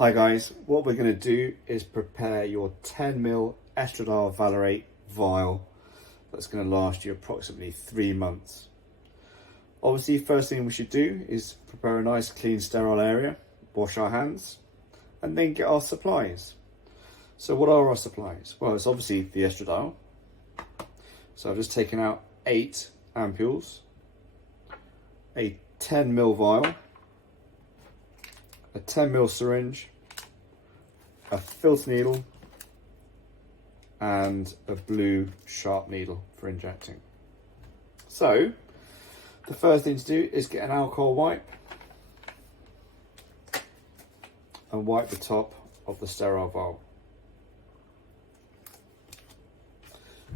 Hi guys, what we're going to do is prepare your 10ml estradiol valerate vial that's going to last you approximately 3 months. Obviously, first thing we should do is prepare a nice clean sterile area, wash our hands, and then get our supplies. So what are our supplies? Well, it's obviously the estradiol. So I've just taken out 8 ampules, a 10ml vial, a 10ml syringe, a filter needle, and a blue sharp needle for injecting. So the first thing to do is get an alcohol wipe and wipe the top of the sterile vial.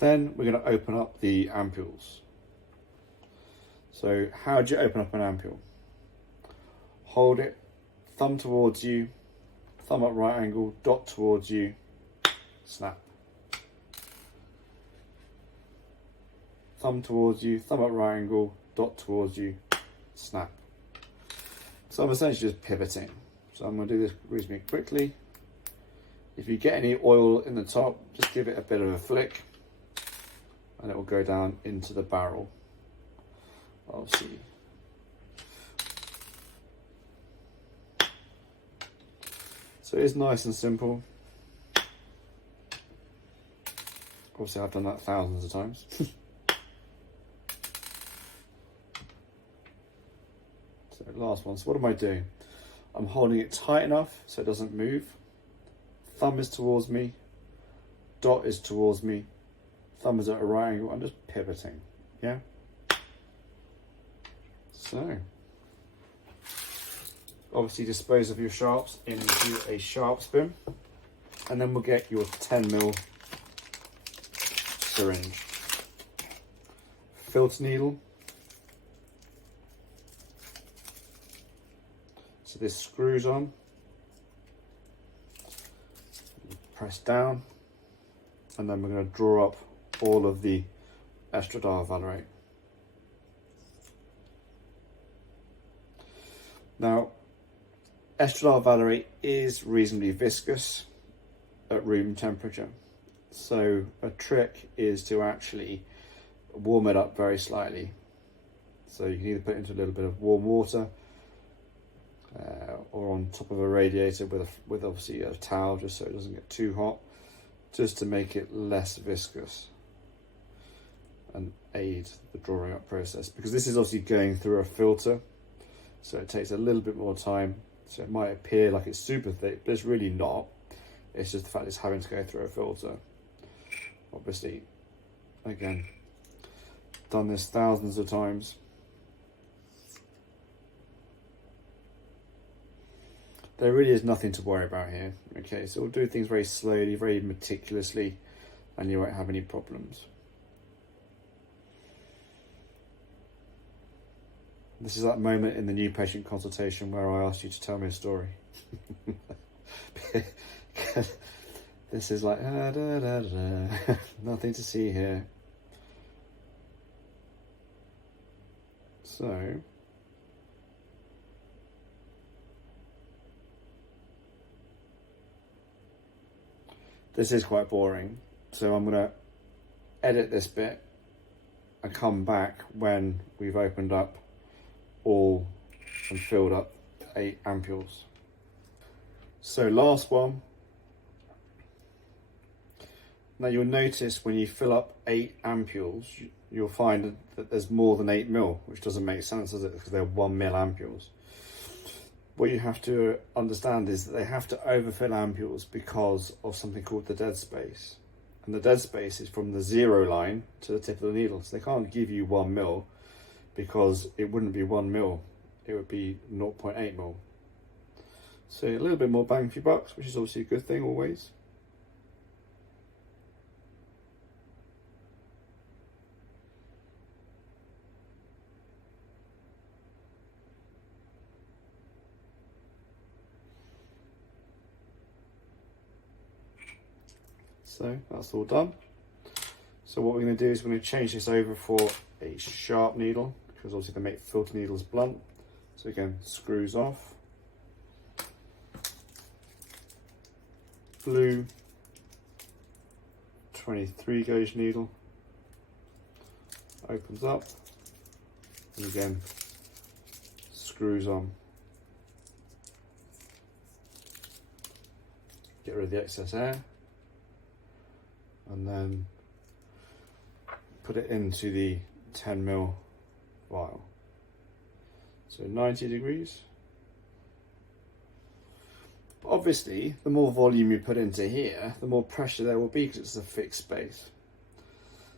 Then we're going to open up the ampules. So how do you open up an ampule? Hold it, thumb towards you, thumb at right angle, dot towards you, snap. Thumb towards you, thumb at right angle, dot towards you, snap. So I'm essentially just pivoting. So I'm going to do this reasonably quickly. If you get any oil in the top, just give it a bit of a flick and it will go down into the barrel. I'll see. So it is nice and simple. Obviously I've done that thousands of times. So last one, so what am I doing? I'm holding it tight enough so it doesn't move. Thumb is towards me, dot is towards me, thumb is at a right angle. I'm just pivoting, yeah? So, obviously dispose of your sharps into a sharps bin, and then we'll get your 10ml syringe, filter needle. So this screws on, press down, and then we're going to draw up all of the estradiol valerate. Now, estradiol valerate is reasonably viscous at room temperature. So a trick is to actually warm it up very slightly. So you can either put it into a little bit of warm water or on top of a radiator with obviously a towel, just so it doesn't get too hot, just to make it less viscous and aid the drawing up process. Because this is obviously going through a filter, so it takes a little bit more time. So it might appear like it's super thick, but it's really not. It's just the fact it's having to go through a filter. Obviously, again, done this thousands of times. There really is nothing to worry about here. Okay, so we'll do things very slowly, very meticulously, and you won't have any problems. This is that moment in the new patient consultation where I asked you to tell me a story. This is like, nothing to see here. So, this is quite boring. So I'm going to edit this bit and come back when we've opened up all and filled up 8 ampules. So last one. Now you'll notice when you fill up 8 ampules, you'll find that there's more than 8ml, which doesn't make sense, does it? Because they're 1ml ampules. What you have to understand is that they have to overfill ampules because of something called the dead space. And the dead space is from the 0 line to the tip of the needle. So they can't give you 1ml because it wouldn't be 1ml, it would be 0.8ml. So a little bit more bang for your bucks, which is obviously a good thing always. So that's all done. So what we're going to do is we're going to change this over for a sharp needle, because obviously they make filter needles blunt. So again, screws off. blue 23 gauge needle, opens up, and again screws on. Get rid of the excess air, and then put it into the 10 ml vial. So 90 degrees. Obviously, the more volume you put into here, the more pressure there will be because it's a fixed space.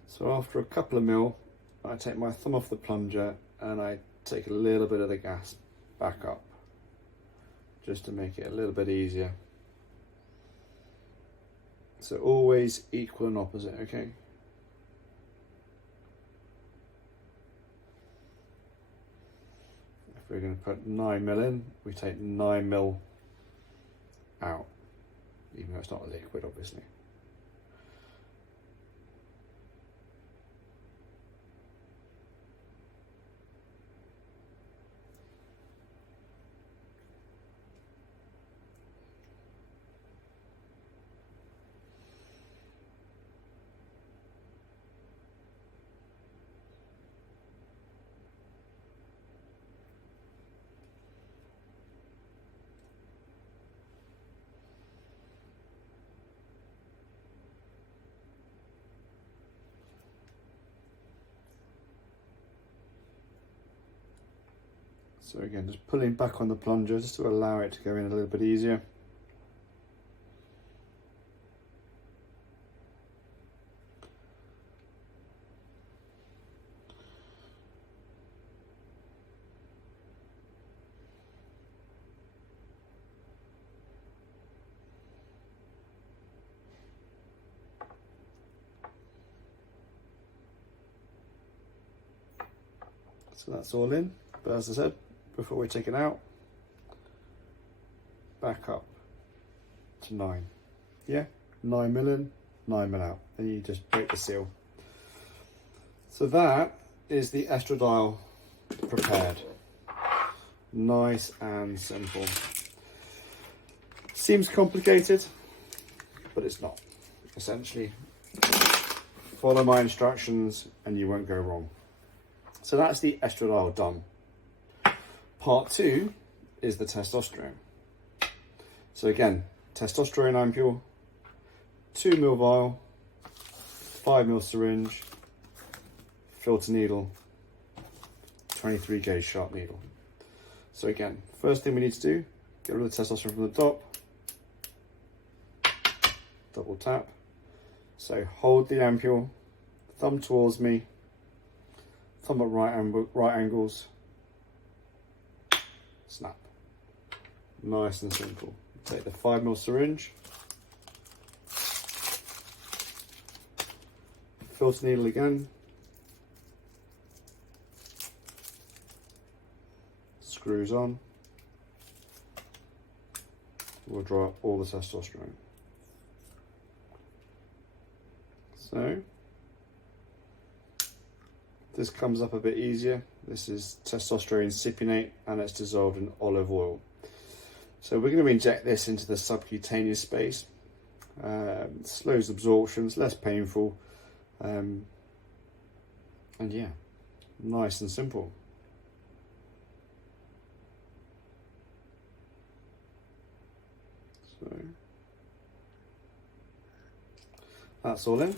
So after a couple of mil, I take my thumb off the plunger and I take a little bit of the gas back up, just to make it a little bit easier. So always equal and opposite, okay? If we're going to put 9 mil in, we take 9 mil out, even though it's not a liquid, obviously. So again, just pulling back on the plunger just to allow it to go in a little bit easier. So that's all in, but as I said, before we take it out, back up to 9. Yeah, 9 mil in, 9 mil out. Then you just break the seal. So that is the estradiol prepared. Nice and simple. Seems complicated, but it's not. Essentially, follow my instructions and you won't go wrong. So that's the estradiol done. Part 2 is the testosterone. So again, testosterone ampule, 2 ml vial, 5 ml syringe, filter needle, 23 gauge sharp needle. So again, first thing we need to do, get rid of the testosterone from the top, double tap. So hold the ampule, thumb towards me, thumb at right angles, snap. Nice and simple. Take the 5 ml syringe, filter needle again, screws on. We'll draw up all the testosterone. So this comes up a bit easier. This is testosterone cypionate and it's dissolved in olive oil. So we're going to inject this into the subcutaneous space. Slows absorption, it's less painful, and yeah, nice and simple. So that's all in.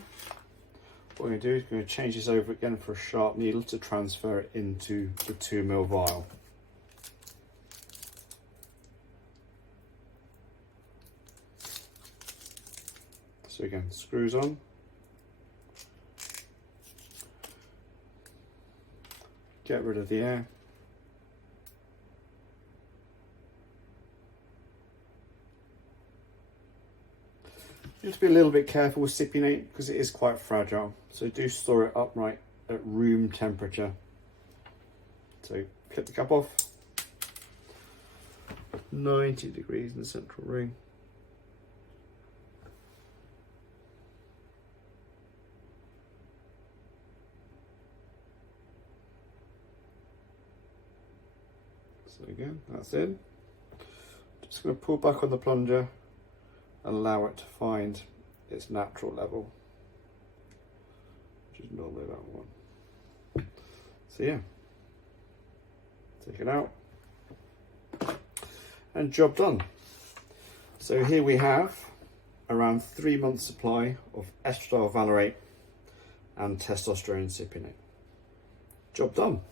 What we're going to do is we're going to change this over again for a sharp needle to transfer it into the 2 ml vial. So again, screws on. Get rid of the air. You have to be a little bit careful with cypionate because it is quite fragile. So do store it upright at room temperature. So clip the cap off. 90 degrees in the central ring. So again, that's in. Just going to pull back on the plunger allow it to find its natural level, which is normally that one. So yeah, take it out and job done. So here we have around 3 months supply of estradiol valerate and testosterone cypionate. Job done.